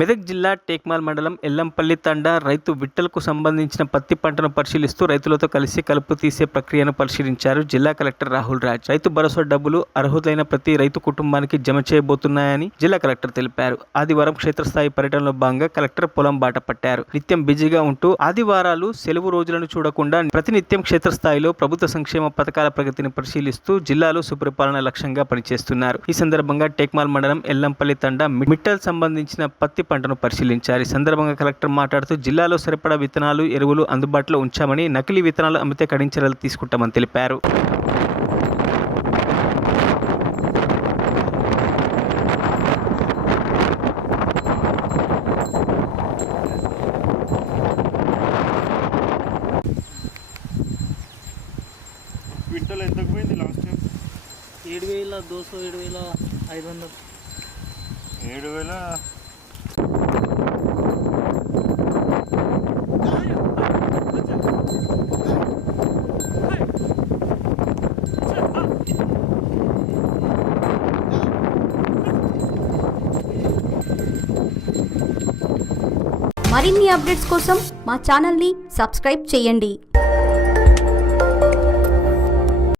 మెదక్ జిల్లా టేక్మాల్ మండలం ఎల్లంపల్లి తండా రైతు విట్టలకు సంబంధించిన పత్తి పంటను పరిశీలిస్తూ రైతులతో కలిసి కలుపు తీసే ప్రక్రియను పరిశీలించారు జిల్లా కలెక్టర్ రాహుల్ రాజ్. రైతు భరోసా డబ్బులు అర్హులైన ప్రతి రైతు కుటుంబానికి జమ చేయబోతున్నాయని జిల్లా కలెక్టర్ తెలిపారు. ఆదివారం క్షేత్రస్థాయి పర్యటనలో భాగంగా కలెక్టర్ పొలం బాట పట్టారు. నిత్యం బిజీగా ఉంటూ ఆదివారాలు సెలవు రోజులను చూడకుండా ప్రతినిత్యం క్షేత్రస్థాయిలో ప్రభుత్వ సంక్షేమ పథకాల ప్రగతిని పరిశీలిస్తూ జిల్లాలో సుపరిపాలన లక్ష్యంగా పనిచేస్తున్నారు. ఈ సందర్భంగా టేక్మాల్ మండలం ఎల్లంపల్లి తండా మిట్టల్ సంబంధించిన పత్తి పంటను పరిశీలించారు. ఈ సందర్భంగా కలెక్టర్ మాట్లాడుతూ జిల్లాలో సరిపడా విత్తనాలు, ఎరువులు అందుబాటులో ఉంచామని, నకిలీ విత్తనాలు అమ్మితే కఠిన చర్యలు తీసుకుంటామని తెలిపారు. క్వింటల్ ఎంతకు పోయింది లాస్ట్ టైం? 7,200 7,500 7,000. మరిన్ని అప్డేట్స్ కోసం మా ఛానల్ని సబ్స్క్రైబ్ చేయండి.